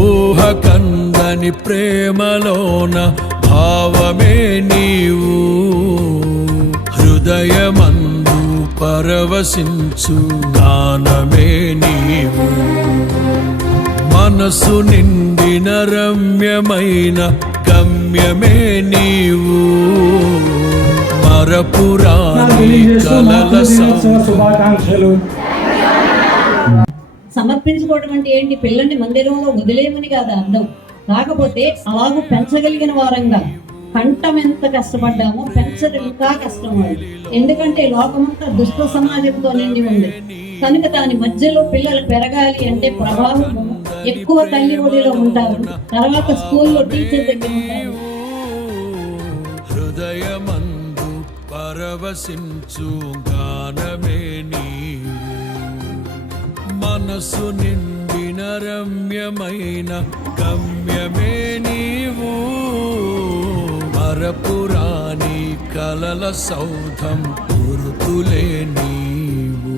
ఊహ కందని ప్రేమలోన భావమే నీవు, హృదయమందు పరవశించు గానమే నీవు, మనసు నిండిన రమ్యమైన గమ్యమే నీవు, మరపురాని కలల శుభాకాంక్షలు. సమర్పించుకోవడం అంటే ఏంటి? పిల్లల్ని మందిరంలో వదిలేయమని కాదు అర్థం. కాకపోతే అలాగూ పెంచగలిగిన వారంగా, కంఠం ఎంత కష్టపడ్డామో పెంచడం ఇంకా కష్టం. ఎందుకంటే లోకమంతా దుష్ట సమాజంతో నిండి ఉంది కనుక దాని మధ్యలో పిల్లలు పెరగాలి అంటే ప్రభావం ఎక్కువ తల్లి ఒడిలో ఉంటారు, తర్వాత స్కూల్లో టీచర్ దగ్గర ఉంటారు. హృదయమందు పరవశించు గానమే నీవు, మనసు నిండిన రమ్యమైన గమ్యమే నీవు, మరపురాని కలల సౌధం గుర్తులే నీవు.